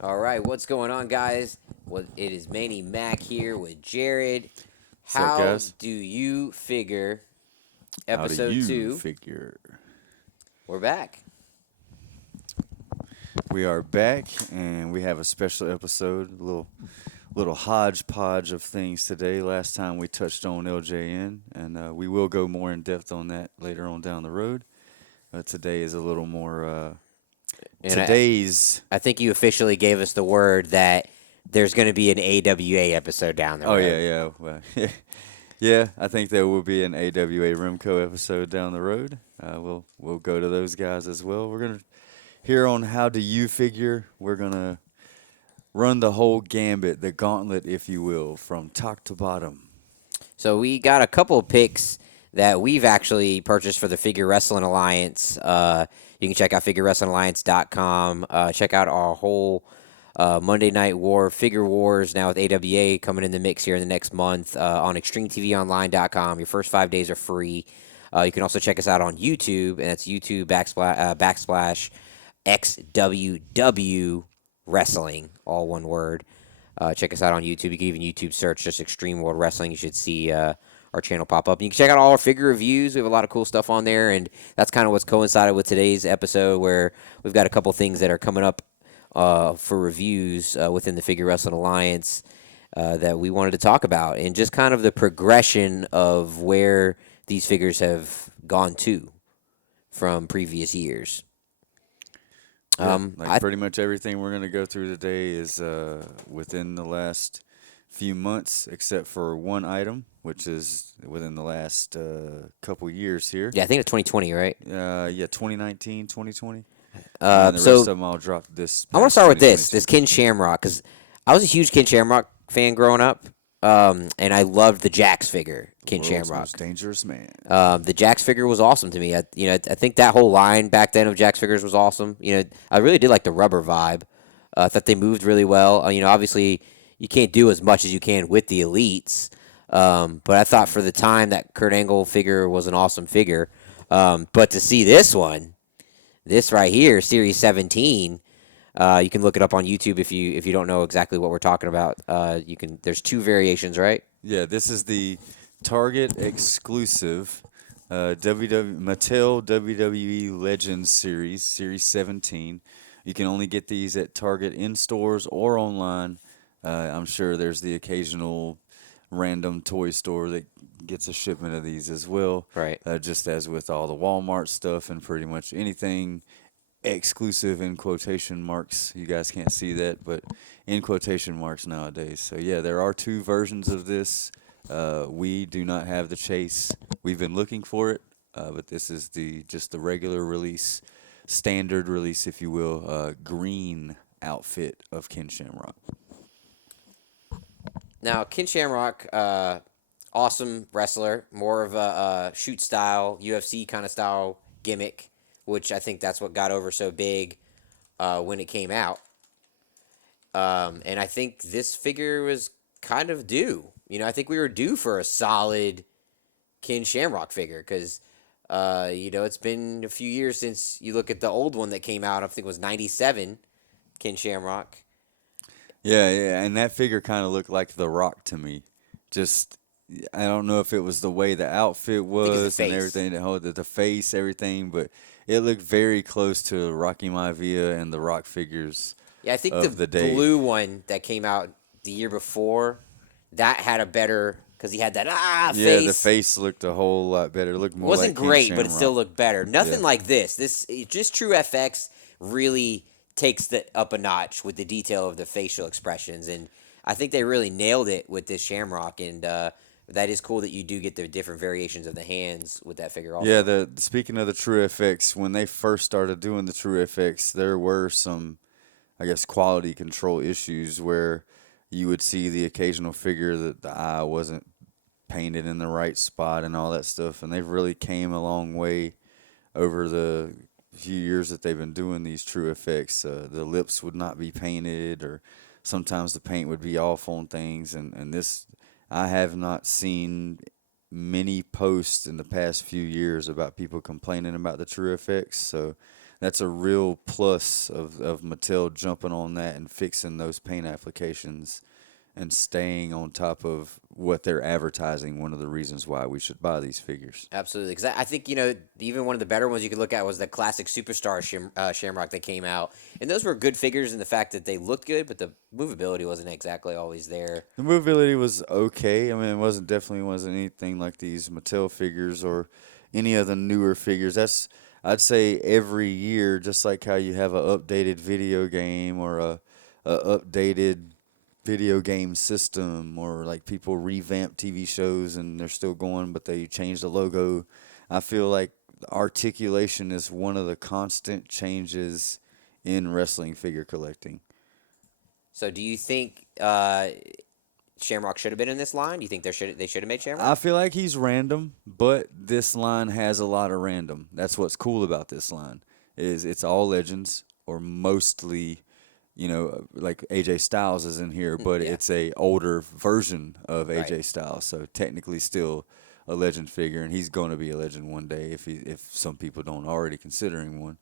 All right, what's going on, guys? Well, it is Manny-Mac here with Jared. What's up, How guys? do you figure How do episode you 2? figure? We're back. We are back, and we have a special episode, a little hodgepodge of things today. Last time we touched on LJN, and we will go more in depth on that later on down the road. Today is a little more. And Today's. I think you officially gave us the word that there's going to be an AWA episode down the Oh road. yeah, well, yeah. I think there will be an AWA Rimco episode down the road. We'll go to those guys as well. We're gonna hear on how do you figure. We're gonna run the whole gambit, the gauntlet, if you will, from top to bottom. So we got a couple of picks that we've actually purchased for the Figure Wrestling Alliance. You can check out figurewrestlingalliance.com. Check out our whole Monday Night War, Figure Wars, now with AWA coming in the mix here in the next month on extremetvonline.com. Your first 5 days are free. You can also check us out on YouTube, and that's YouTube backslash XWW Wrestling, all one word. Check us out on YouTube. You can even YouTube search just Extreme World Wrestling. You should see our channel pop up. And you can check out all our figure reviews. We have a lot of cool stuff on there, and that's kind of what's coincided with today's episode, where we've got a couple things that are coming up for reviews within the Figure Wrestling Alliance that we wanted to talk about, and just kind of the progression of where these figures have gone to from previous years. Yeah, I pretty much everything we're going to go through today is within the last few months, except for one item, which is within the last couple years here. Yeah, I think it's 2020, right? Yeah, 2019, 2020. And then the So rest of them I'll drop this I want to past start with this 2022. Ken Shamrock, because I was a huge Ken Shamrock fan growing up, and I loved the Jax figure, Ken World's Shamrock. most dangerous man. The Jax figure was awesome to me. I think that whole line back then of Jax figures was awesome. I really did like the rubber vibe. I thought they moved really well. Obviously you can't do as much as you can with the elites, but I thought for the time that Kurt Angle figure was an awesome figure. But to see this one, this right here, Series 17. You can look it up on YouTube if you don't know exactly what we're talking about. You can. There's two variations, right? Yeah, this is the Target exclusive Mattel WWE Legends Series 17. You can only get these at Target in stores or online. I'm sure there's the occasional random toy store that gets a shipment of these as well. Right. Just as with all the Walmart stuff and pretty much anything exclusive in quotation marks. You guys can't see that, but in quotation marks nowadays. So yeah, there are two versions of this. We do not have the chase. We've been looking for it, but this is just the regular release, standard release, if you will, green outfit of Ken Shamrock. Now, Ken Shamrock, awesome wrestler, more of a shoot style, UFC kind of style gimmick, which I think that's what got over so big when it came out. And I think this figure was kind of due. I think we were due for a solid Ken Shamrock figure because, it's been a few years since you look at the old one that came out. I think it was 97, Ken Shamrock. Yeah, and that figure kind of looked like The Rock to me. Just, I don't know if it was the way the outfit I think it's the was and face. everything, the face, everything, but it looked very close to Rocky Maivia and the Rock figures Yeah, I think of the the day. blue one that came out the year before, that had a better, because he had that Yeah, face. the face looked a whole lot better. It looked more Wasn't like Ken great, but it Shamrock. still looked better. Nothing Yeah. like this. Just True FX really takes it up a notch with the detail of the facial expressions, and I think they really nailed it with this Shamrock. And that is cool that you do get the different variations of the hands with that figure. Also, Yeah, speaking of the True FX, when they first started doing the True FX, there were some, I guess, quality control issues where you would see the occasional figure that the eye wasn't painted in the right spot and all that stuff. And they've really came a long way over the few years that they've been doing these True FX. The lips would not be painted, or sometimes the paint would be off on things. And this, I have not seen many posts in the past few years about people complaining about the True FX. So that's a real plus of Mattel jumping on that and fixing those paint applications and staying on top of what they're advertising. One of the reasons why we should buy these figures. Absolutely, because I think even one of the better ones you could look at was the classic Superstar Shamrock that came out, and those were good figures in the fact that they looked good, but the movability wasn't exactly always there. The movability was okay. I mean, it wasn't anything like these Mattel figures or any of the newer figures. I'd say every year, just like how you have an updated video game or a updated video game system, or like people revamp TV shows and they're still going, but they change the logo. I feel like articulation is one of the constant changes in wrestling figure collecting. So, do you think Shamrock should have been in this line? Do you think they should have made Shamrock? I feel like he's random, but this line has a lot of random. That's what's cool about this line is it's all legends or mostly, like AJ Styles is in here, but Yeah. it's a older version of AJ Right. Styles, so technically still a legend figure, and he's going to be a legend one day if some people don't already consider him one.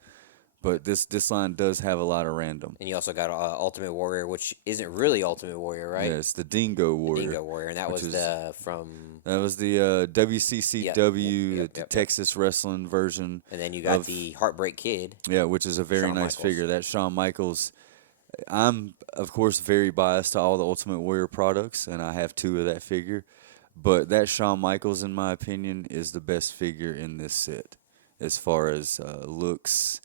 But this line does have a lot of random. And you also got Ultimate Warrior, which isn't really Ultimate Warrior, right? Yeah, it's the Dingo Warrior. Dingo Warrior, and that which was from. That was the WCCW, Yep, the yep. Texas wrestling version. And then you got of- the Heartbreak Kid. Yeah, which is a very Shawn nice Michaels. figure. That Shawn Michaels. I'm, of course, very biased to all the Ultimate Warrior products, and I have 2 of that figure. But that Shawn Michaels, in my opinion, is the best figure in this set as far as looks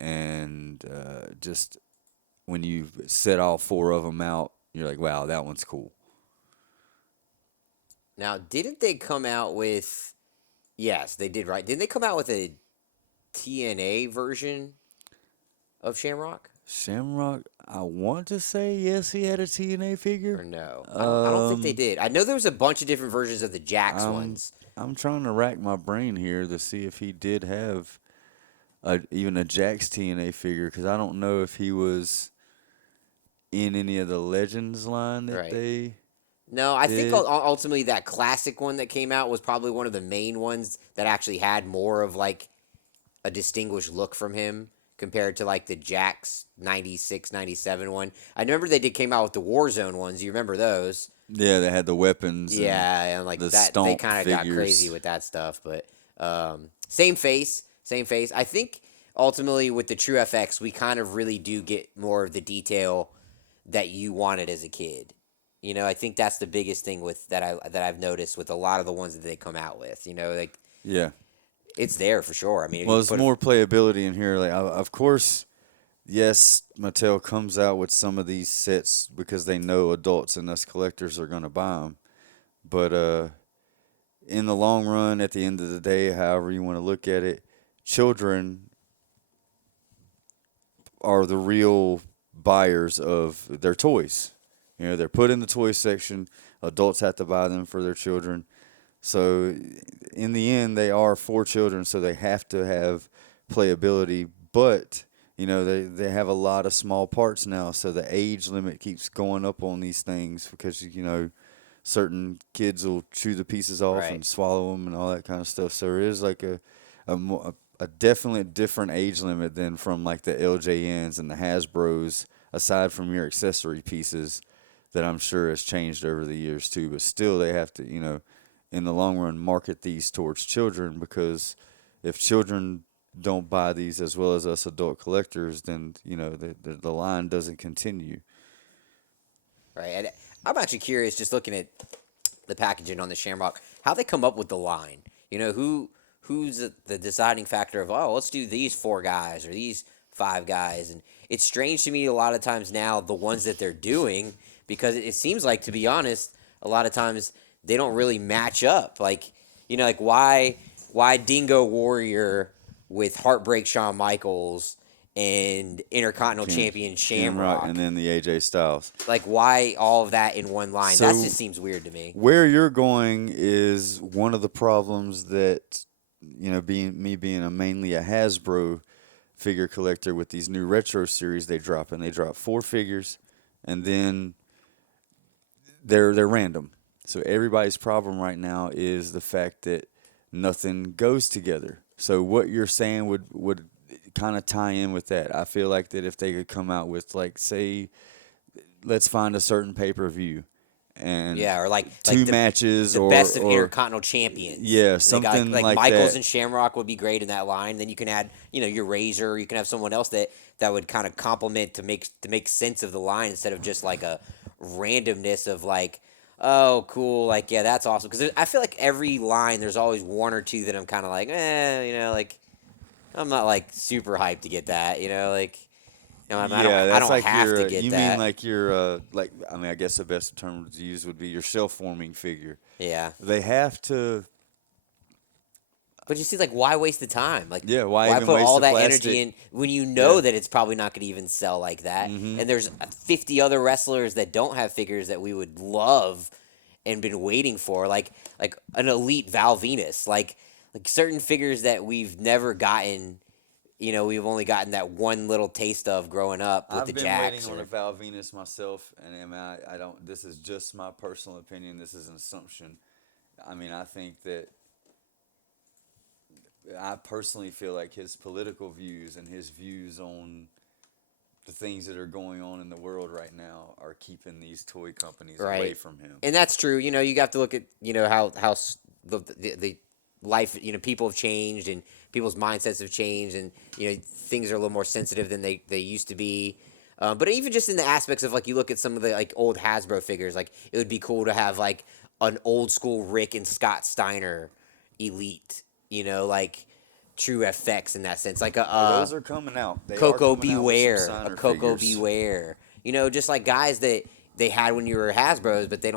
and just when you set all 4 of them out, you're like, wow, that one's cool. Now, didn't they come out with? Yes, they did. Right? Didn't they come out with a TNA version of Shamrock? Shamrock, I want to say yes, he had a TNA Or figure. no? I don't think they did. I know there was a bunch of different versions of the Jax Um, ones. I'm trying to rack my brain here to see if he did have even a Jax TNA figure, because I don't know if he was in any of the Legends line that Right. they. No, I think did. ultimately that classic one that came out was probably one of the main ones that actually had more of like a distinguished look from him compared to like the Jax 96, 97 one. I remember came out with the Warzone ones. You remember those? Yeah, they had the weapons. and- Yeah, and like the that they stomp kind of got figures. crazy with that stuff, but same face, same face. I think ultimately with the True FX, we kind of really do get more of the detail that you wanted as a kid. I think that's the biggest thing with that I've noticed with a lot of the ones that they come out with. Like Yeah. it's there for sure. I mean, if Well, you there's put more playability in here. Like, of course, yes, Mattel comes out with some of these sets because they know adults and us collectors are going to buy them. But in the long run, at the end of the day, however you want to look at it, children are the real buyers of their toys. They're put in the toy section. Adults have to buy them for their children. So in the end, they are for children, so they have to have playability. But they have a lot of small parts now, so the age limit keeps going up on these things because certain kids will chew the pieces off Right. and swallow them and all that kind of stuff. So there is like a definitely different age limit than from like the LJNs and the Hasbros, aside from your accessory pieces, that I'm sure has changed over the years too. But still, they have to, in the long run, market these towards children, because if children don't buy these as well as us adult collectors, then the line doesn't continue. right. And I'm actually curious, just looking at the packaging on the Shamrock, how they come up with the line. Who's the deciding factor of, oh, let's do these 4 guys or these 5 guys. And it's strange to me a lot of times now, the ones that they're doing, because it seems like, to be honest, a lot of times they don't really match up. Like why Dingo Warrior with Heartbreak Shawn Michaels and Intercontinental Champion Shamrock? And then the AJ Styles. Like, why all of that in one line? So- That just seems weird to me. Where you're going is one of the problems that, being mainly a Hasbro figure collector, with these new retro series they drop 4 figures, and then they're random. So everybody's problem right now is the fact that nothing goes together. So what you're saying would kind of tie in with that. I feel like that if they could come out with, like, say, let's find a certain pay-per-view and Yeah, or two the matches best of or Intercontinental Champions. yeah, And they got something like like Michaels that. and Shamrock would be great in that line. Then you can add, your Razor. You can have someone else that would kind of complement to make sense of the line instead of just like a randomness of like, oh, cool, like yeah, that's awesome. Because I feel like every line there's always one or two that I'm kind of like, like I'm not like super hyped to get that. Like. Yeah, I that's don't like have to your. get You mean that. like your like? I mean, I guess the best term to use would be your self-forming figure. Yeah. They have to. But you see, like, why waste the time? Like, Yeah, why why even put waste all the that energy plastic? in when you know Yeah. that it's probably not going to even sell like that? Mm-hmm. And there's 50 other wrestlers that don't have figures that we would love and been waiting for, like an elite Val Venus, like certain figures that we've never gotten. We've only gotten that one little taste of growing up with I've the been waiting Jacks. on a Or, Val Venus myself, and I don't. This is just my personal opinion. This is an assumption. I mean, I think that I personally feel like his political views and his views on the things that are going on in the world right now are keeping these toy companies away right, from him. and that's true. You have to look at how the life, people have changed and people's mindsets have changed, and things are a little more sensitive than they used to be. But even just in the aspects of like you look at some of the like old Hasbro figures, like it would be cool to have like an old school Rick and Scott Steiner elite, like true FX in that sense, like Well, a those are coming out. They are Coco coming out with some Beware, a signer Coco figures. Beware. Just like guys that they had when you were Hasbro's, but they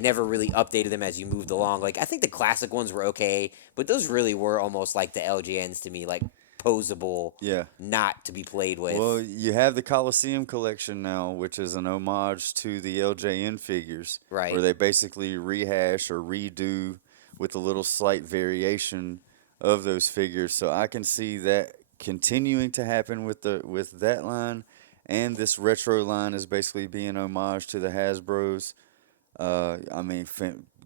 never really updated them as you moved along. Like I think the classic ones were okay, but those really were almost like the LJNs to me, like posable, Yeah. not to be played with. Well, you have the Coliseum collection now, which is an homage to the LJN figures, where Right. they basically rehash or redo with a little slight variation of those figures. So I can see that continuing to happen with that line, and this retro line is basically being homage to the Hasbro's. I mean,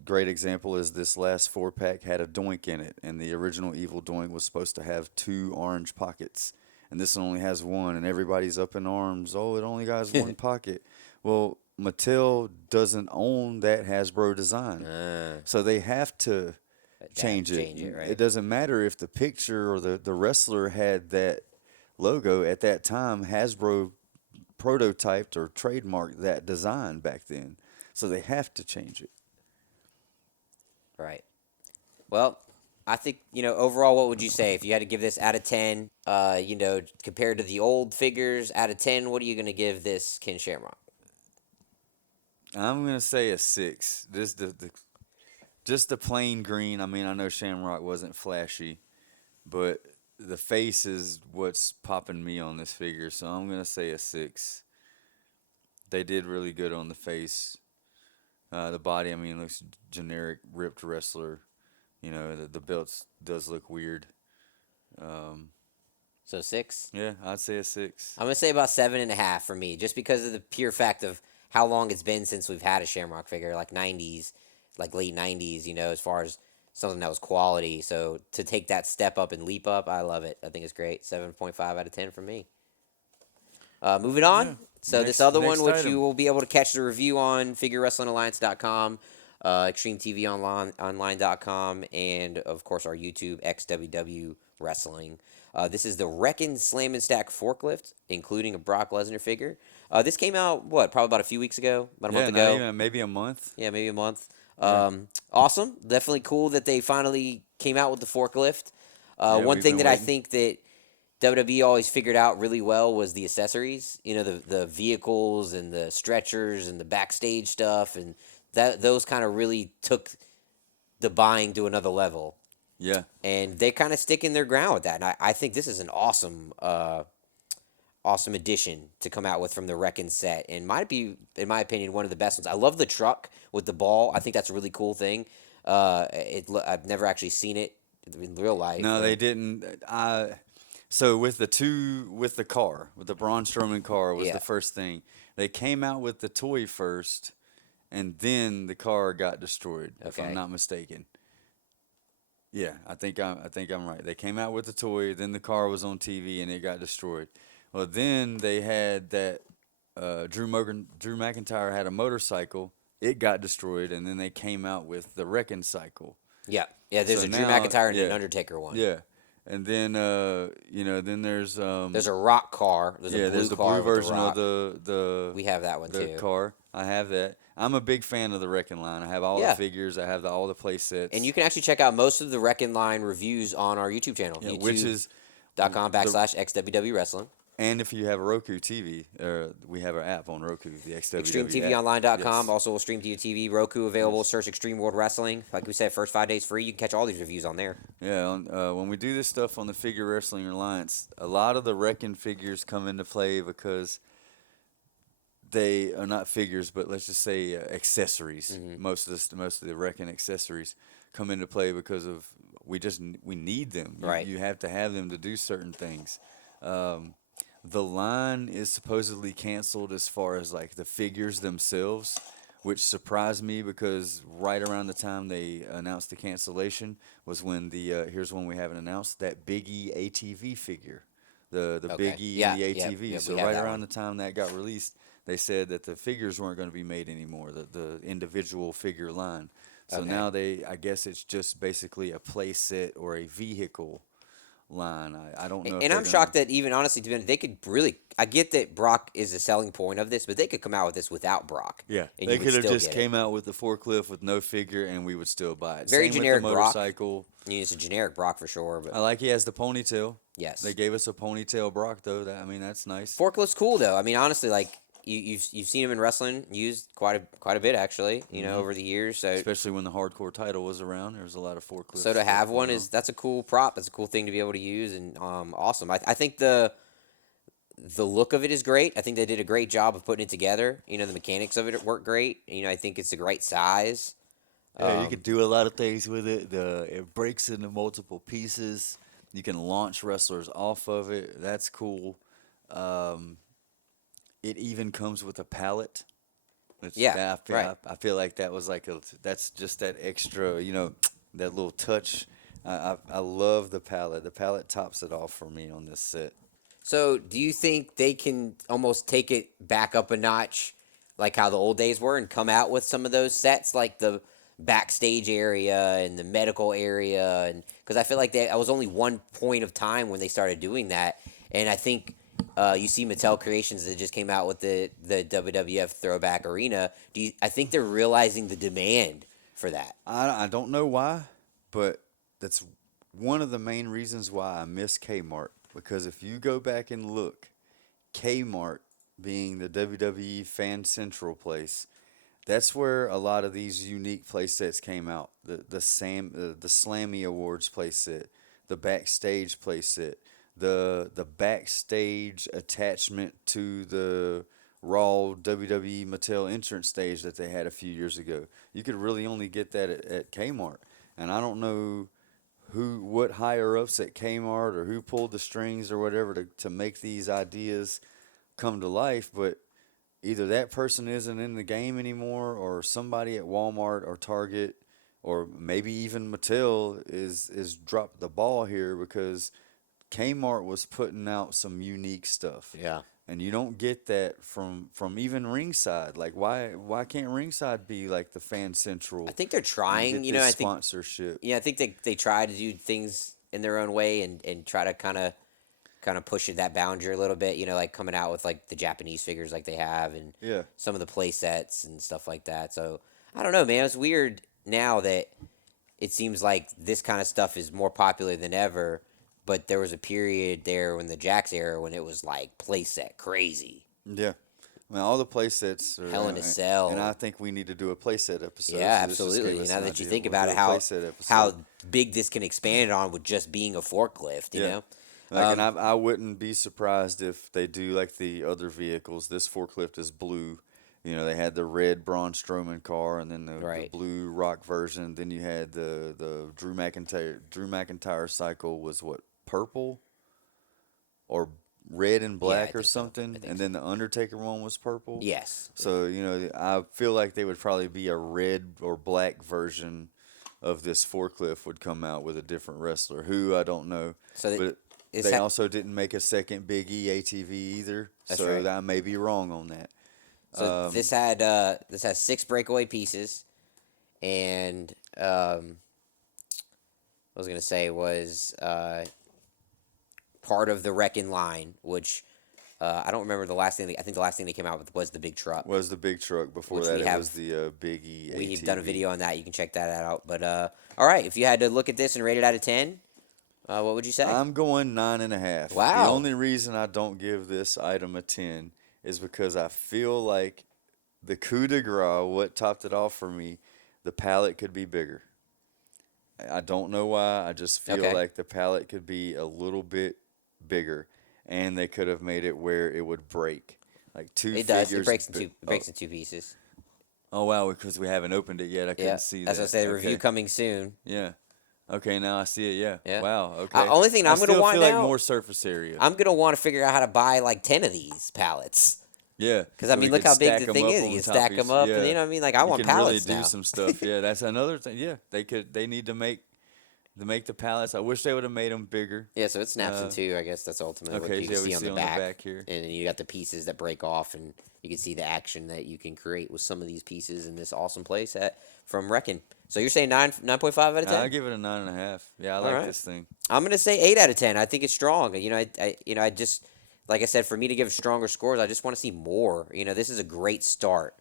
great example is this last 4-pack had a Doink in it, and the original Evil Doink was supposed to have 2 orange pockets, and this one only has 1, and everybody's up in arms. Oh, it only has 1 pocket. Well, Mattel doesn't own that Hasbro design, so they have to change it. Change it, right? It doesn't matter if the picture or the wrestler had that logo at that time. Hasbro prototyped or trademarked that design back then. So they have to change it. Right. Well, I think, overall, what would you say if you had to give this out of 10, compared to the old figures out of 10, what are you going to give this Ken Shamrock? I'm gonna say a 6. Just the plain green. I mean, I know Shamrock wasn't flashy, but the face is what's popping me on this figure. So I'm gonna say a 6. They did really good on the face. The body, I mean, looks generic, ripped wrestler. The belt does look weird. So 6? Yeah, I'd say a 6. I'm going to say about 7.5 for me, just because of the pure fact of how long it's been since we've had a Shamrock figure, like 90s, like late 90s, as far as something that was quality. So to take that step up and leap up, I love it. I think it's great. 7.5 out of 10 for me. Moving on. Yeah. So Next- this other next one, which item. you will be able to catch the review on FigureWrestlingAlliance.com, ExtremeTVOnline.com, and of course our YouTube XWW Wrestling. This is the Wreckin' Slam and Stack forklift, including a Brock Lesnar figure. This came out probably about a few weeks ago, about a month not ago. even, maybe a month. Yeah, maybe a month. Yeah. Awesome. Definitely cool that they finally came out with the forklift. Yeah, One we've thing been that I waiting. think that WWE always figured out really well was the accessories. The vehicles and the stretchers and the backstage stuff, and those kind of really took the buying to another level. Yeah. And they kind of sticking their ground with that. And I think this is an awesome addition to come out with from the Wreckin' set, and might be, in my opinion, one of the best ones. I love the truck with the ball. I think that's a really cool thing. I've never actually seen it in real life. No, they didn't. So with the car, with the Braun Strowman car was Yeah. the first thing. They came out with the toy first, and then the car got destroyed, if Okay. I'm not mistaken. Yeah, I think I'm right. They came out with the toy, then the car was on TV and it got destroyed. Well, then they had that Drew McIntyre had a motorcycle. It got destroyed, and then they came out with the Wrecking Cycle. Yeah, yeah. There's So a Drew now, McIntyre and an yeah, Undertaker one. yeah, and then then there's There's a Rock car. There's a yeah, blue there's the blue car with the version of Rock. the We have that one the too. car. I have that. I'm a big fan of the Wrecking line. I have all the Yeah, figures. I have all the play and sets. you can actually check out most of the Wrecking Line reviews on our YouTube channel, Yeah, which is youtube.com the backslash XWW Wrestling. and if you have a Roku TV, we have our app on Roku, the XWW app. ExtremeTVOnline.com. Yes. Also, will stream to your TV. Roku available. Yes. Search Extreme World Wrestling. Like we said, first 5 days free. You can catch all these reviews on there. Yeah, when we do this stuff on the Figure Wrestling Alliance, a lot of the Wrecking figures come into play because they are not figures, but let's just say accessories. Mm-hmm. Most of the Wrecking accessories come into play because of we need them. Right. You have to have them to do certain things. The line is supposedly canceled as far as like the figures themselves, which surprised me because right around the time they announced the cancellation was when the here's one we haven't announced, that Big E ATV figure, the Okay. Big E Yeah, and the yeah, ATV. yeah, So we have right that around one. the time that got released, they said that the figures weren't going to be made anymore, the individual figure line. So Okay. now I guess it's just basically a play set or a vehicle line. I don't know if And they're I'm gonna. shocked that even honestly, to be honest, they could really. I get that Brock is the selling point of this, but they could come out with this without Brock, Yeah, and they you would could have still just get it. came out with the forklift with no figure, and we would still buy it. Very Same with the generic Brock. motorcycle. I mean, it's a generic Brock for sure, but I like he has the ponytail. yes, They gave us a ponytail Brock though. That I mean, that's nice. forklift's cool though. I mean, honestly, like you've seen him in wrestling used quite a bit actually. You know, Mhm. over the years. So Especially when the hardcore title was around, there was a lot of forklifts. so to stuff have one going is on. that's a cool prop. That's a cool thing to be able to use and awesome. I think the look of it is great. I think they did a great job of putting it together. You know, the mechanics of it work great. You know, I think it's the right size. Yeah, you Um, can do a lot of things with it. It breaks into multiple pieces. You can launch wrestlers off of it. That's cool. Um, it even comes with a pallet. Yeah, right. I feel like that was like that's just that extra, that little touch. I love the pallet. The pallet tops it off for me on this set. So, do you think they can almost take it back up a notch, like how the old days were, and come out with some of those sets, like the backstage area and the medical area, and because I feel like that was only one point of time when they started doing that, and I think you see Mattel Creations that just came out with the WWF Throwback Arena. I think they're realizing the demand for that? I don't know why, but that's one of the main reasons why I miss Kmart. Because if you go back and look, Kmart being the WWE Fan Central place, that's where a lot of these unique play sets came out. The Slammy Awards play set, the backstage play set, the backstage attachment to the Raw WWE Mattel entrance stage that they had a few years ago. You could really only get that at Kmart. And I don't know what higher ups at Kmart or who pulled the strings or whatever to make these ideas come to life, but either that person isn't in the game anymore or somebody at Walmart or Target or maybe even Mattel is dropped the ball here because Kmart was putting out some unique stuff. Yeah. And you don't get that from even Ringside. Like why can't Ringside be like the Fan Central I think they're and trying. get You this know, I think sponsorship? yeah, I think they try to do things in their own way and try to kind of push that boundary a little bit. You know, like coming out with like the Japanese figures like they have and Yeah. some of the play sets and stuff like that. So I don't know, man. It's weird now that it seems like this kind of stuff is more popular than ever. But there was a period there when the Jax era when it was like playset crazy. Yeah. I mean, all the play sets are, Hell in a Cell. and I think we need to do a playset episode. Yeah, so this just absolutely. gave And us now an that you idea. think We'll about do it, a playset episode. how big this can expand on with just being a forklift, you Yeah. know? Like, and I wouldn't be surprised if they do like the other vehicles. This forklift is blue. You know, they had the red Braun Strowman car, and then the Right. blue Rock version. Then you had the Drew McIntyre. Drew McIntyre cycle was what, purple or red and Yeah, I black or think so. I something, think and so. then the Undertaker one was purple. Yes. So, I feel like they would probably be a red or black version of this forklift would come out with a different wrestler. Who, I don't know. So But it's they also didn't make a second Big E ATV either. That's So right. I may be wrong on that. So this has 6 breakaway pieces, and I was gonna say was part of the Wrecking line, which I don't remember the last thing. I think the last thing they came out with was the big truck. Was the big truck. Before Which that, we it have- was the Big E ATV. We've done a video on that. You can check that out. But all right, if you had to look at this and rate it out of 10, what would you say? I'm going 9.5. Wow. The only reason I don't give this item a 10 is because I feel like the coup de grace, what topped it off for me, the pallet could be bigger. I don't know why. I just feel Okay. like the pallet could be a little bit bigger, and they could have made it where it would break. Like two It does. figures. It breaks in 2 pieces. Oh wow, because we haven't opened it yet. I couldn't Yeah. see As that. I said, Okay. review coming soon. Yeah. Okay, now I see it. Yeah. Yeah. Wow. Okay. Only thing I I'm gonna still want feel like now- more surface area. I'm gonna want to figure out how to buy like 10 of these pallets. Yeah, Because I so we mean, look could how big stack the 'em thing up is. on You can top stack of them each- up, yeah. and you know what I mean. Like I want you can pallets really now. do some stuff. Yeah, that's another thing. Yeah, they need to make the pallets. I wish they would have made them bigger. Yeah, so it snaps in Uh, 2. I guess that's ultimately what Okay, you so can we see on the back. here. And then you got the pieces that break off, and you can see the action that you can create with some of these pieces in this awesome playset from Wrecking. So you're saying 9.5 out of 10? I give it a 9.5. Yeah, I like right. this thing. I'm gonna say 8 out of 10. I think it's strong. I just like I said, for me to give stronger scores, I just want to see more. This is a great start.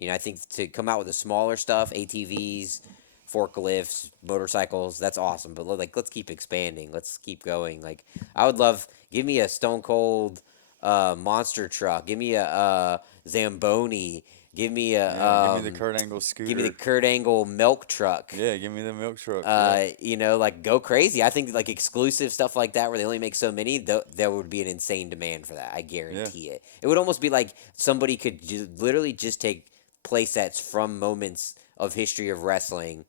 I think to come out with the smaller stuff, ATVs, forklifts, motorcycles, that's awesome. But let's keep expanding. Let's keep going. Like I would love, give me a Stone Cold monster truck. Give me a Zamboni. Give me a Yeah, give me the Kurt Angle scooter. give me the Kurt Angle milk truck. Yeah, give me the milk truck. Yeah. Like go crazy. I think like exclusive stuff like that where they only make so many, there would be an insane demand for that. I guarantee it. It would almost be like somebody could literally just take play sets from moments of history of wrestling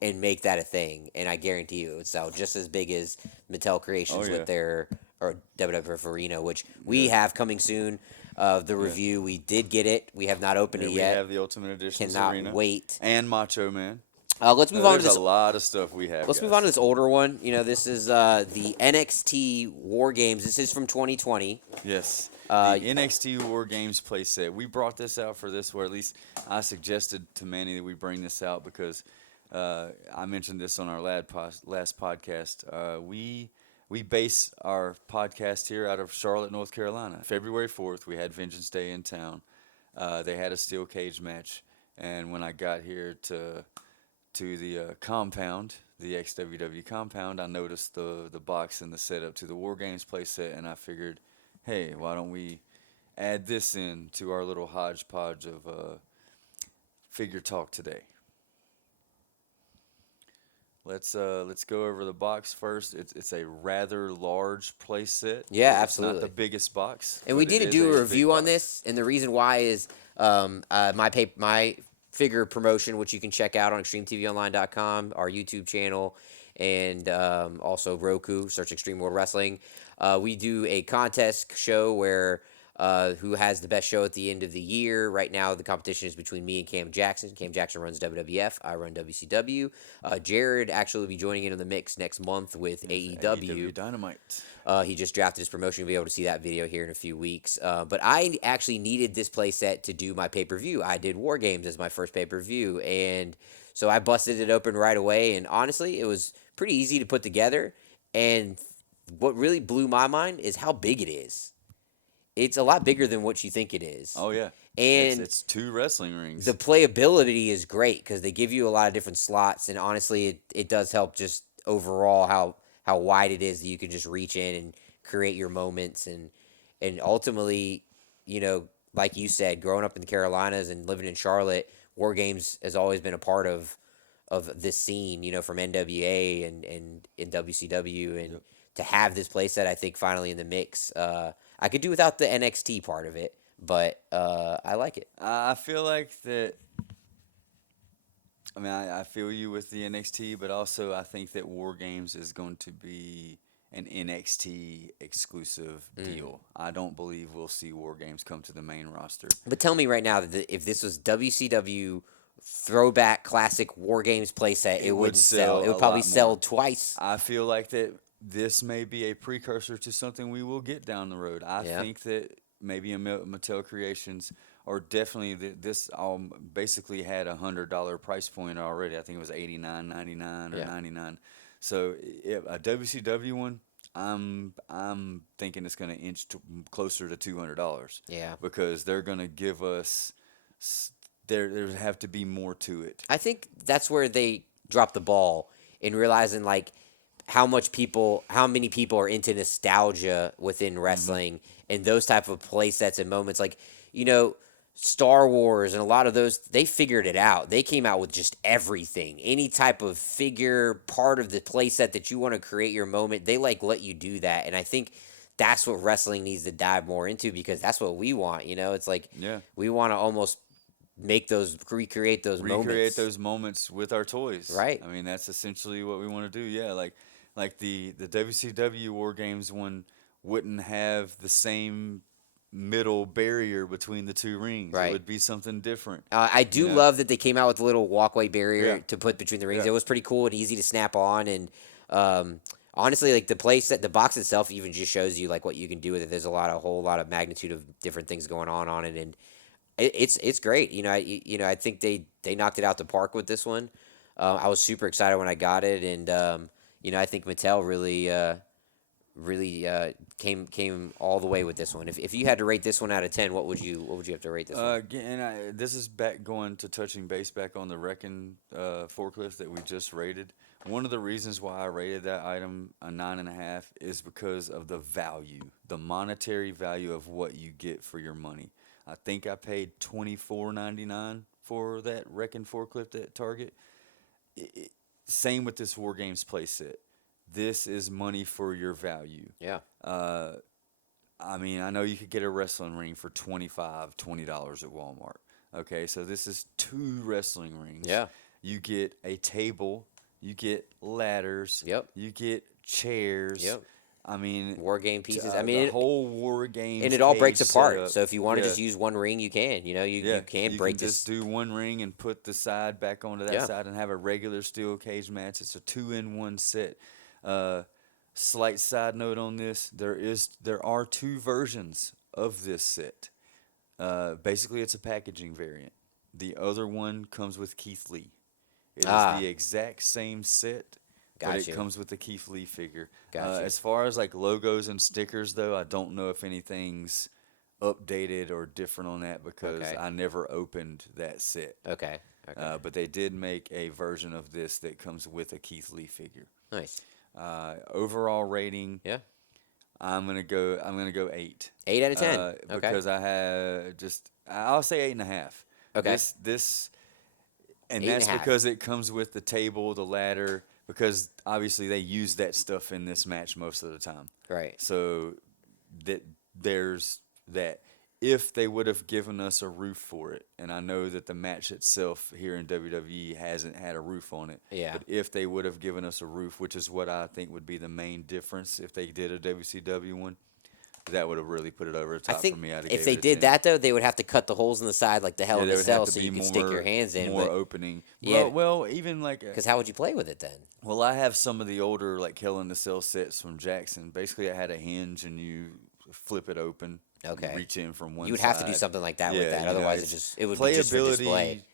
and make that a thing, and I guarantee you it would sell just as big as Mattel Creations yeah. with their or WWF Arena, which we have coming soon. The review, we did get it. We have not opened Yeah, it we yet. have the Ultimate Edition Cannot Arena. wait. And Macho Man. Let's move on to There's this. a lot of stuff we have. Let's move on to this older one. This is the NXT War Games. This is from 2020. Yes. Uh, The NXT War Games playset. We brought this out for this, or at least I suggested to Manny that we bring this out because I mentioned this on our last podcast. We base our podcast here out of Charlotte, North Carolina. February 4th, we had Vengeance Day in town. They had a steel cage match, and when I got here to the compound, the XWW compound, I noticed the box and the setup to the War Games playset, and I figured, hey, why don't we add this in to our little hodgepodge of figure talk today? Let's go over the box first. It's a rather large playset. Yeah, It's absolutely. not the biggest box. And we but it did is do a big review on box. this, and the reason why is my figure promotion, which you can check out on extremetvonline.com, our YouTube channel, and also Roku. Search Extreme World Wrestling. We do a contest show where who has the best show at the end of the year. Right now, the competition is between me and Cam Jackson. Cam Jackson runs WWF. I run WCW. Jared actually will be joining in on the mix next month with AEW. Dynamite. He just drafted his promotion. You'll be able to see that video here in a few weeks. But I actually needed this playset to do my pay-per-view. I did War Games as my first pay-per-view, and so I busted it open right away. And honestly, it was pretty easy to put together. And what really blew my mind is how big it is. It's a lot bigger than what you think it is. Oh yeah. And it's 2 wrestling rings. the playability is great because they give you a lot of different slots, and honestly, it does help just overall how wide it is that you can just reach in and create your moments, and ultimately, like you said, growing up in the Carolinas and living in Charlotte, War Games has always been a part of this scene, from NWA and in WCW, and to have this playset, I think finally in the mix. I could do without the NXT part of it, but I like it. I feel like that. I mean, I feel you with the NXT, but also I think that War Games is going to be an NXT exclusive deal. I don't believe we'll see War Games come to the main roster. But tell me right now that if this was WCW throwback classic War Games playset, it It would wouldn't sell. sell It would a probably lot sell more. twice. I feel like that this may be a precursor to something we will get down the road. I Yeah. think that maybe Mattel Creations or definitely this basically had $100 price point already. I think it was 89.99 or Yeah. 99. So a WCW one, I'm thinking it's going to inch closer to $200 Yeah. because they're going to give us s- there have to be more to it. I think that's where they dropped the ball in realizing like how many people are into nostalgia within Hmm. wrestling and those type of play sets and moments. Like, you know, Star Wars and a lot of those, they figured it out. They came out with just everything, any type of figure, part of the play set that you want to create your moment. They like let you do that, and I think that's what wrestling needs to dive more into because that's what we want. It's like Yeah. we want to almost make those recreate those Recreate moments, those moments with our toys. right? I mean, that's essentially what we want to do. Yeah, like the WCW War Games one wouldn't have the same middle barrier between the two rings. It Right. would be something different, I you do know. love that they came out with a little walkway Yeah. barrier to put between the rings. Yeah. It was pretty cool and easy to snap on. And honestly, like the place that the box itself even just shows you like what you can do with it. There's a whole lot of magnitude of different things going on it, and it's great. I think they knocked it out the park with this one. I was super excited when I got it, and I think Mattel really came all the way with this one. If you had to rate this one out of 10, what would you have to rate this one? Again, this is back going to touching base back on the Wrecking forklift that we just rated. One of the reasons why I rated that item a 9.5 is because of the value, the monetary value of what you get for your money. I think I paid $24.99 for that Wrecking forklift at Target. I I Same with this War Games playset. This is money for your value. Yeah, Uh, I mean, I know you could get a wrestling ring for $20 at Walmart. Okay, so this is two wrestling rings. yeah, You get a table, you get ladders, yep, you get chairs. yep. I mean, War game pieces. I the mean, whole War and Games it all cage breaks apart. setup. So if you want to Yeah, just use one ring, you can. You yeah. can You can break just this. do one ring and put the side back onto that Yeah, side and have a regular steel cage match. It's a two-in-one set. Uh, Slight side note on this: there are two versions of this set. Basically, it's a packaging variant. The other one comes with Keith Lee. It is ah, the exact same set, but got it you, comes with the Keith Lee figure. got you. As far as like logos and stickers, though, I don't know if anything's updated or different on that because Okay, I never opened that set. okay, okay. But they did make a version of this that comes with a Keith Lee figure. Nice. Overall rating, Yeah, I'm gonna go 8. 8 out of 10. Okay, Because I have just I'll say 8.5. okay. This and Eight and that's a half. because it comes with the table, the ladder, because obviously they use that stuff in this match most of the time. Right. So that there's that. If they would have given us a roof for it, and I know that the match itself here in WWE hasn't had a roof on it, Yeah. but if they would have given us a roof, which is what I think would be the main difference if they did a WCW one, that would have really put it over the I top for think me. I'd have if gave they it a did 10. that though, they would have to cut the holes in the side like the Hell Yeah, in there a would have Cell, to so be you can more stick your hands in. more But opening. yeah, Well, even like because how would you play with it then? well, I have some of the older like Hell in the Cell sets from Jackson. Basically, I had a hinge and you flip it open. Okay. You reach in from one You would side. have to do something like that with Yeah, that. you know, Otherwise, it's it would be just for playability display.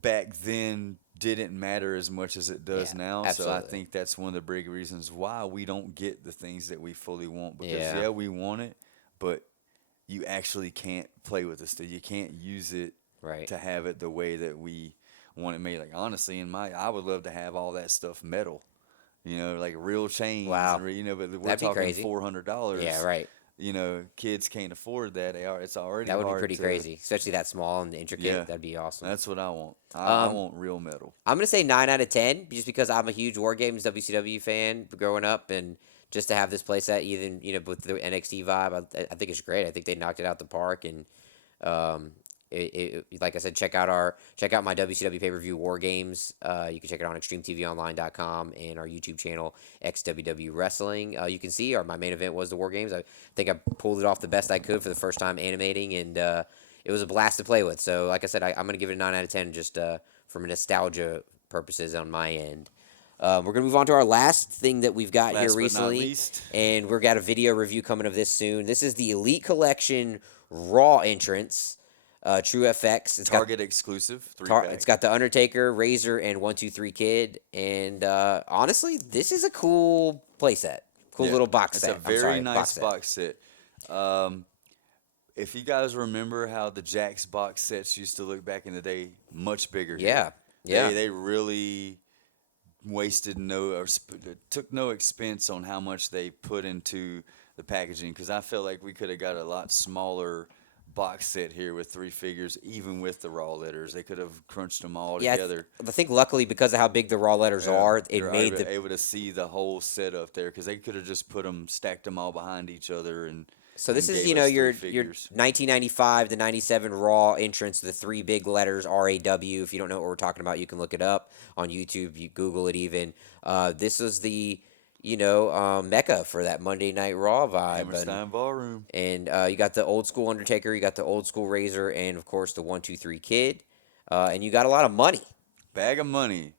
back then didn't matter as much as it does Yeah, now. So I absolutely. think that's one of the big reasons why we don't get the things that we fully want. Because Yeah. yeah, we want it, but you actually can't play with this. You can't use it Right. to have it the way that we want it made. Like honestly, I would love to have all that stuff metal. Like real chains. Wow. And but we're That'd be talking crazy. $400. Yeah. Right. Kids can't afford that. It's already That would be hard pretty to, crazy, especially that small and intricate. Yeah, That'd be awesome. that's what I want. I Um, want real metal. I'm gonna say 9 out of 10, just because I'm a huge War Games WCW fan growing up, and just to have this playset, even with the NXT vibe, I think it's great. I think they knocked it out the park, and um, like I said, check out my WCW pay per view War Games. You can check it on ExtremeTVOnline.com and our YouTube channel XWW Wrestling. You can see my main event was the War Games. I think I pulled it off the best I could for the first time animating, and it was a blast to play with. So, like I said, I'm gonna give it a 9 out of 10 just from a nostalgia purposes on my end. We're gonna move on to our last thing that we've got here Last but not recently, least, and we've got a video review coming of this soon. This is the Elite Collection Raw entrance, True FX. Target exclusive, It's 3-pack. got the Undertaker, Razor, and 123 Kid. And honestly, this is a cool playset. Cool Yeah, little box it's set. a very nice set. box set. Um, if you guys remember how the Jakks box sets used to look back in the day, much bigger. Yeah, here. yeah. They really wasted took no expense on how much they put into the packaging, because I felt like we could have got a lot smaller box set here with 3 figures, even with the raw letters. They could have crunched them all Yeah, together. I think luckily because of how big the raw letters are, it You're made able to see the whole set up there, because they could have just stacked them all behind each other and. So this and is, gave us your 3 figures. 1995 to 97 Raw entrance, the 3 big letters RAW. If you don't know what we're talking about, you can look it up on YouTube. You Google it even. This was the, mecca for that Monday Night Raw vibe. Hammerstein Ballroom. And you got the old school Undertaker, you got the old school Razor, and of course the 123 Kid. And you got a lot of money. Bag of money.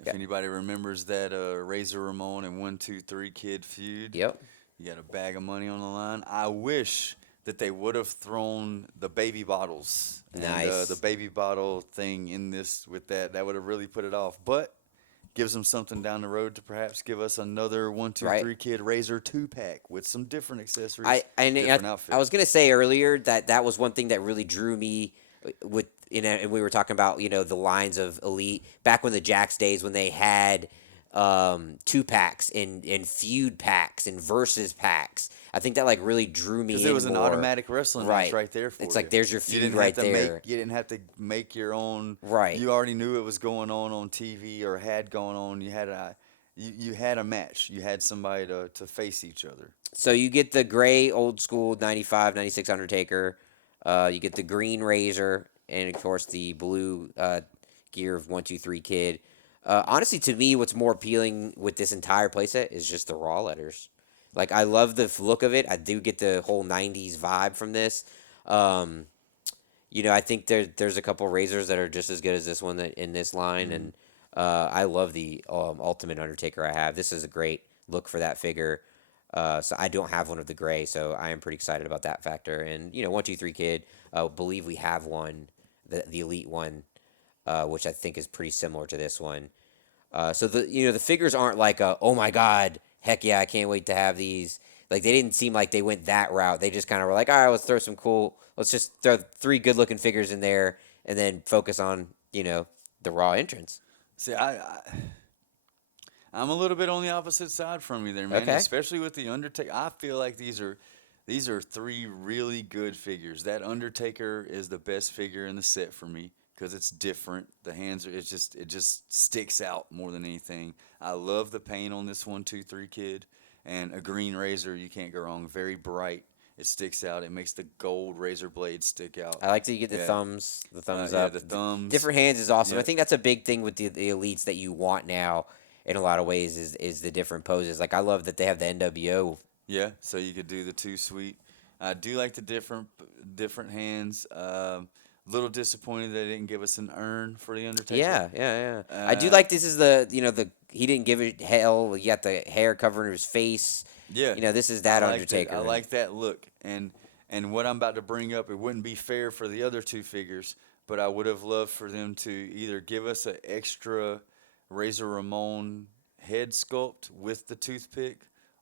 If Yeah. anybody remembers that Razor Ramon and 123 Kid feud. Yep. You got a bag of money on the line. I wish that they would have thrown the baby bottles. Nice. And, the baby bottle thing in this with that. That would have really put it off. But gives them something down the road to perhaps give us another 123 Kid Razor 2-pack with some different accessories. Different outfits. I was gonna say earlier that was one thing that really drew me with and we were talking about the lines of Elite back when the Jakks days when they had 2-packs and feud packs and versus packs. I think that really drew me in because it was an more. automatic wrestling match right there for It's you. like there's your You feud didn't right have to there. you didn't have to make your own. Right. You already knew it was going on TV or had going on. You had a match. You had somebody to face each other. So you get the gray old school 95, 96 Undertaker. You get the green Razor, and of course the blue gear of 123 Kid. Honestly, to me, what's more appealing with this entire playset is just the raw letters. Like, I love the look of it. I do get the whole 90s vibe from this. I think there's a couple Razors that are just as good as this one in this line, and I love the Ultimate Undertaker I have. This is a great look for that figure. So I don't have one of the gray, so I am pretty excited about that factor. And 123 Kid, believe we have one, the Elite one, which I think is pretty similar to this one. So the figures aren't like oh my god, heck yeah, I can't wait to have these. Like, they didn't seem like they went that route. They just kind of were like, all right, let's just throw 3 good looking figures in there and then focus on the Raw entrance. See, I'm a little bit on the opposite side from you there, man. Okay. Especially with the Undertaker. I feel like these are 3 really good figures. That Undertaker is the best figure in the set for me because it's different. The hands it just sticks out more than anything. I love the paint on this 123 Kid, and a green Razor. You can't go wrong. Very bright. It sticks out. It makes the gold razor blade stick out. I like that you get the thumbs up. The thumbs. Different hands is awesome. Yeah. I think that's a big thing with the elites that you want now in a lot of ways is the different poses. Like, I love that they have the NWO. Yeah, so you could do the 2 sweet. I do like the different hands. Little disappointed they didn't give us an urn for the Undertaker. Yeah. I do like this is the he didn't give it hell. You got the hair covering his face. Yeah. This is that I like Undertaker. I like that look. And what I'm about to bring up, it wouldn't be fair for the other 2 figures, but I would have loved for them to either give us an extra Razor Ramon head sculpt with the toothpick,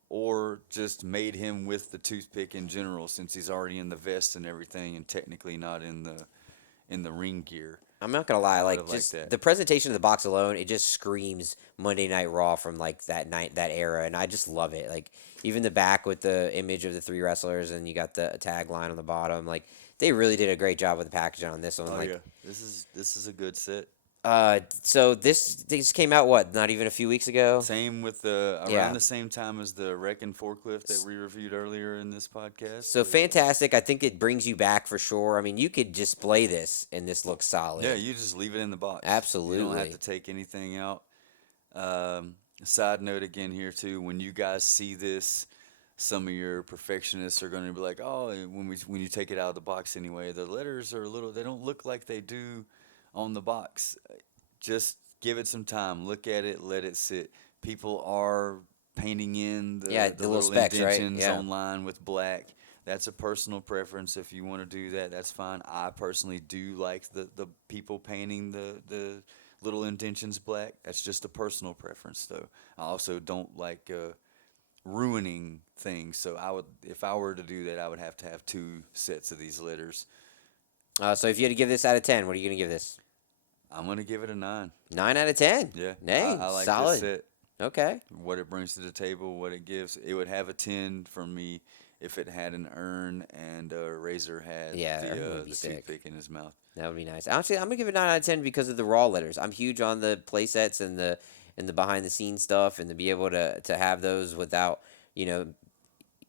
or just made him with the toothpick in general, since he's already in the vest and everything, and technically not in the ring gear. I'm not gonna lie, I like would've liked just that. the presentation of the box alone, it just screams Monday Night Raw from like that era, and I just love it. Like, even the back with the image of the 3 wrestlers, and you got the tagline on the bottom. Like, they really did a great job with the packaging on this one. Oh like, yeah, this is a good set. So this came out not even a few weeks ago. Same with around the same time as the Wrecking Forklift that we reviewed earlier in this podcast. So fantastic! I think it brings you back for sure. I mean, you could display this, and this looks solid. Yeah, you just leave it in the box. Absolutely. You don't have to take anything out. Side note again here too: when you guys see this some of your perfectionists are going to be like, oh, and when you take it out of the box anyway, the letters are a little, they don't look like they do on the box. Just give it some time. Look at it, let it sit. People are painting in Yeah, the the little little specks, right? indentions Yeah. online with black. That's a personal preference. If you want to do that, that's fine. I personally do like the people painting the little indentions black. That's just a personal preference, though. I also don't like ruining things. So I would, if I were to do that, I would have to have two sets of these letters. So if you had to give this out of 10, what are you gonna give this? I'm gonna give it a 9. 9 out of 10. Yeah, Dang, I like this solid. set. Okay. What it brings to the table, what it gives. It would have a 10 from me if it had an urn and Razor had Yeah, Urban would be the sick. toothpick in his mouth. That would be nice. Actually, I'm gonna give it 9 out of 10 because of the raw letters. I'm huge on the play sets and the behind the scenes stuff, and to be able to have those without you know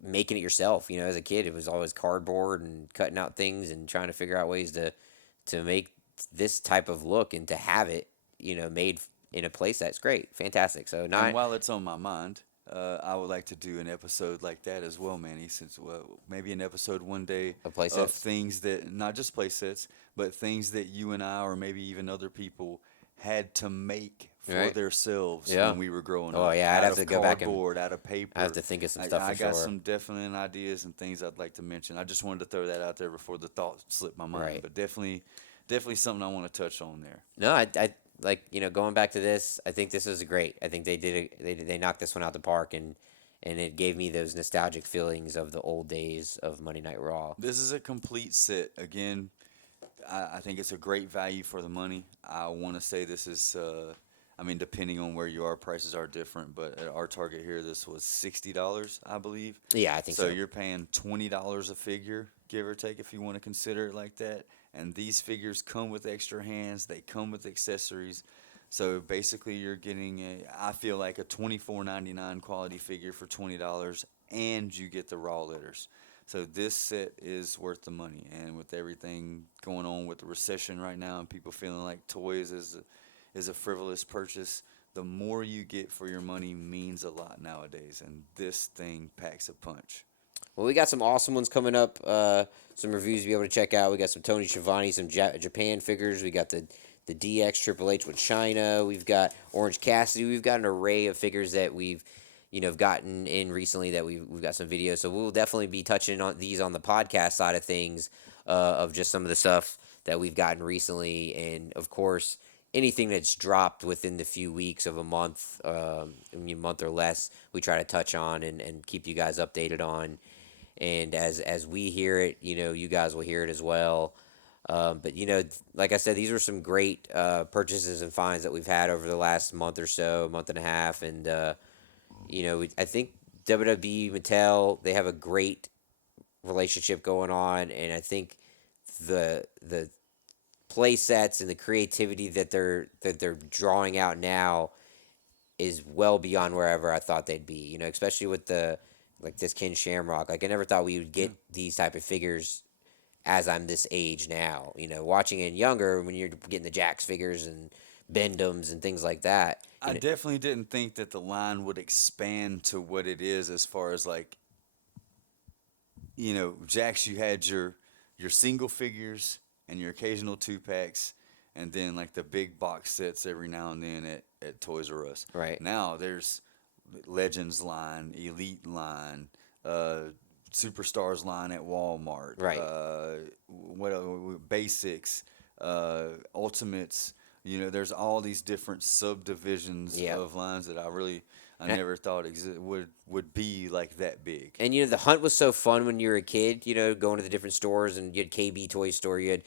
making it yourself. As a kid, it was always cardboard and cutting out things and trying to figure out ways to make this type of look and to have it made in a play set. It's great, fantastic. So And nine while it's on my mind, I would like to do an episode like that as well, Manny. Since maybe an episode one day a play of sets. things that not just play sets, but things that you and I, or maybe even other people, had to make for Right. themselves Yeah. when we were growing Oh up. yeah, I'd Out have of to go back and cardboard, out of paper. I have to think of some stuff I for got sure. some definite ideas and things I'd like to mention. I just wanted to throw that out there before the thought slipped my mind. Right. But definitely something I want to touch on there. No, I like going back to this. I think this is great. I think they knocked this one out the park, and it gave me those nostalgic feelings of the old days of Monday Night Raw. This is a complete set. Again, I think it's a great value for the money. I want to say this is, I mean, depending on where you are, prices are different. But at our target here, this was $60, I believe. Yeah, I think So so. you're paying $20 a figure, give or take, if you want to consider it like that. And these figures come with extra hands. They come with accessories. So basically, you're getting I feel like a $24.99 quality figure for $20, and you get the raw letters. So this set is worth the money. And with everything going on with the recession right now, and people feeling like toys is a frivolous purchase, the more you get for your money means a lot nowadays. And this thing packs a punch. Well, we got some awesome ones coming up. Some reviews to be able to check out. We got some Tony Schiavone, some Japan figures. We got the DX Triple H with China. We've got Orange Cassidy. We've got an array of figures that we've gotten in recently that we've got some videos. So we'll definitely be touching on these on the podcast side of things, of just some of the stuff that we've gotten recently, and of course anything that's dropped within the few weeks of a month, month or less, we try to touch on and keep you guys updated on. And as we hear it, you guys will hear it as well. But like I said, these were some great purchases and finds that we've had over the last month or so, month and a half, and I think WWE Mattel, they have a great relationship going on, and I think the play sets and the creativity that they're drawing out now is well beyond wherever I thought they'd be. Especially with the like this Ken Shamrock. Like I never thought we would get these type of figures as I'm this age now. Watching it younger when you're getting the Jax figures and Bendums and things like that. I definitely didn't think that the line would expand to what it is as far as like, Jax, you had your single figures and your occasional two packs, and then like the big box sets every now and then at Toys R Us. Right. Now there's Legends line, Elite line, Superstars line at Walmart. Right. Basics, Ultimates. There's all these different subdivisions Yeah. of lines that I never thought would be like that big. And the hunt was so fun when you were a kid. Going to the different stores, and you had KB Toy Store, you had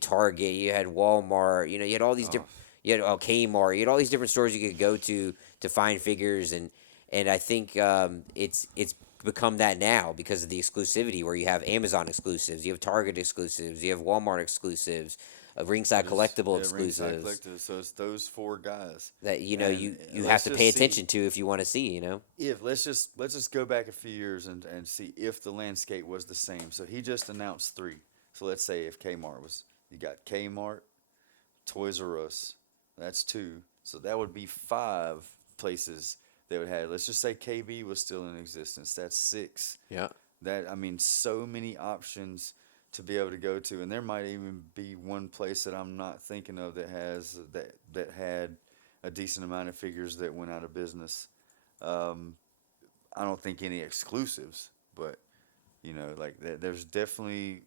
Target, you had Walmart. You had all these different. You had Kmart. You had all these different stores you could go to find figures, and I think it's become that now because of the exclusivity, where you have Amazon exclusives, you have Target exclusives, you have Walmart exclusives, Ringside Collectible exclusives. Ringside Collectibles. So it's those four guys That you And have to let's pay just see attention to if you want to see. if let's just go back a few years and see if the landscape was the same. So he just announced 3. So let's say if Kmart was, you got Kmart, Toys R Us, that's 2. So that would be 5 places that would have. Let's just say KB was still in existence. That's six. Yeah. That, I mean, so many options to be able to go to, and there might even be one place that I'm not thinking of that has that had a decent amount of figures that went out of business. Um, I don't think any exclusives, but like there's definitely,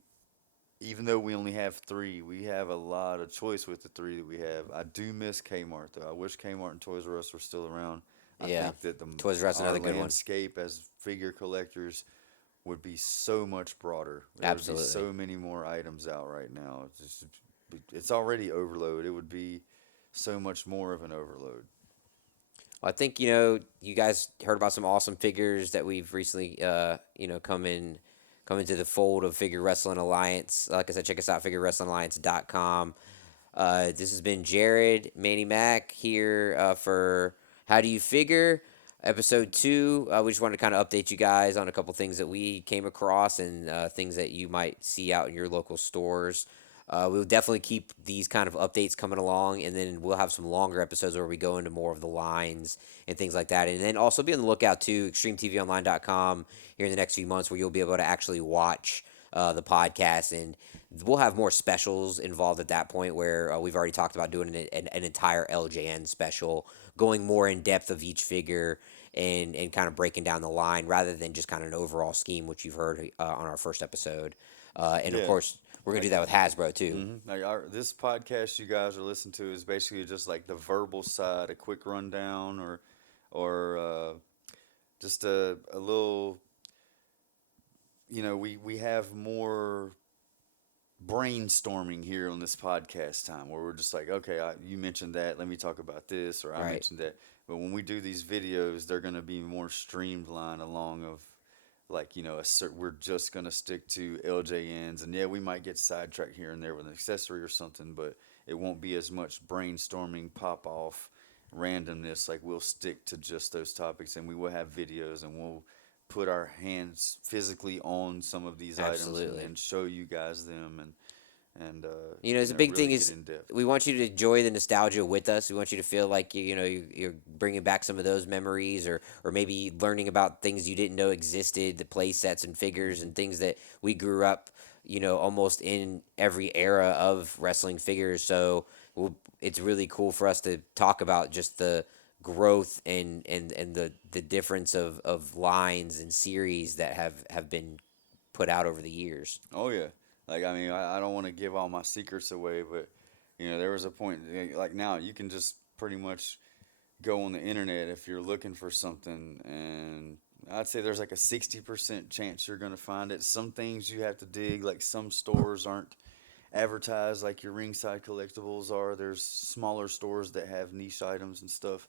even though we only have three, we have a lot of choice with the three that we have. I do miss Kmart though. I wish Kmart and Toys R Us were still around. I Yeah. think that Toys R Us, our another good one. landscape as figure collectors would be so much broader. There would be Absolutely. so many more items out right now. It's already overload. It would be so much more of an overload. Well, I think you guys heard about some awesome figures that we've recently come into the fold of Figure Wrestling Alliance. Like I said, check us out, figurewrestlingalliance.com. This has been Jared, manny-mac here for How Do You Figure? Episode 2. We just wanted to kind of update you guys on a couple things that we came across and things that you might see out in your local stores. We'll definitely keep these kind of updates coming along, and then we'll have some longer episodes where we go into more of the lines and things like that. And then also be on the lookout to extremetvonline.com here in the next few months, where you'll be able to actually watch the podcast, and we'll have more specials involved at that point, where we've already talked about doing an entire LJN special, going more in depth of each figure and kind of breaking down the line rather than just kind of an overall scheme, which you've heard on our first episode. And of Yeah. course, we're gonna do that with Hasbro too. Like this podcast you guys are listening to is basically just like the verbal side, a quick rundown, or just a little. We have more brainstorming here on this podcast time, where we're just like, okay, you mentioned that, let me talk about this, or I Right. mentioned that. But when we do these videos, they're going to be more streamlined along of like, we're just going to stick to LJNs, and yeah, we might get sidetracked here and there with an accessory or something, but it won't be as much brainstorming, pop off randomness. Like, we'll stick to just those topics, and we will have videos, and we'll put our hands physically on some of these items Absolutely. and show you guys them, and It's a big really thing get is in depth. we want you to enjoy the nostalgia with us. We want you to feel like you're bringing back some of those memories, or maybe learning about things you didn't know existed, the play sets and figures and things that we grew up, almost in every era of wrestling figures. So it's really cool for us to talk about just the growth and the difference of lines and series that have been put out over the years. Oh yeah, like, I mean, I don't want to give all my secrets away, but there was a point, like, now you can just pretty much go on the internet if you're looking for something, and I'd say there's like a 60% chance you're gonna find it. Some things you have to dig, like some stores aren't advertised like your ringside collectibles are. There's smaller stores that have niche items and stuff.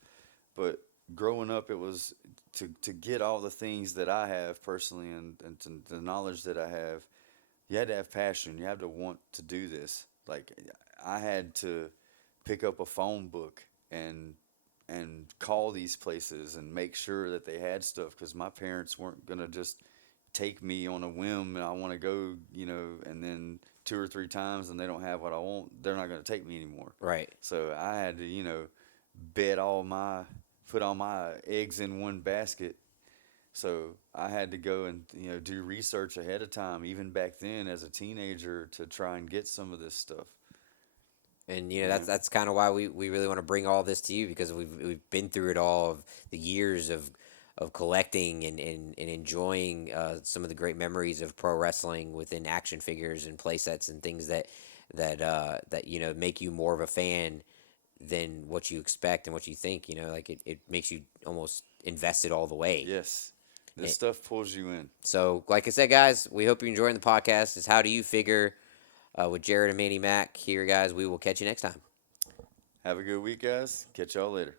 But growing up, it was to get all the things that I have personally, and to the knowledge that I have, you had to have passion. You had to want to do this. Like, I had to pick up a phone book and call these places and make sure that they had stuff, because my parents weren't gonna just take me on a whim, and I want to go, and then two or three times and they don't have what I want. They're not gonna take me anymore. Right. So I had to, bet all my put all my eggs in one basket. So I had to go and do research ahead of time, even back then as a teenager, to try and get some of this stuff. And Yeah. that's kind of why we really want to bring all this to you, because we've been through it all, of the years of collecting and enjoying some of the great memories of pro wrestling within action figures and play sets and things that make you more of a fan than what you expect and what you think. Like it makes you almost invested all the way. Yes. This Eh, stuff pulls you in. So, like I said, guys, we hope you're enjoying the podcast. It's How Do You Figure with Jared and manny-mac here, guys. We will catch you next time. Have a good week, guys. Catch y'all later.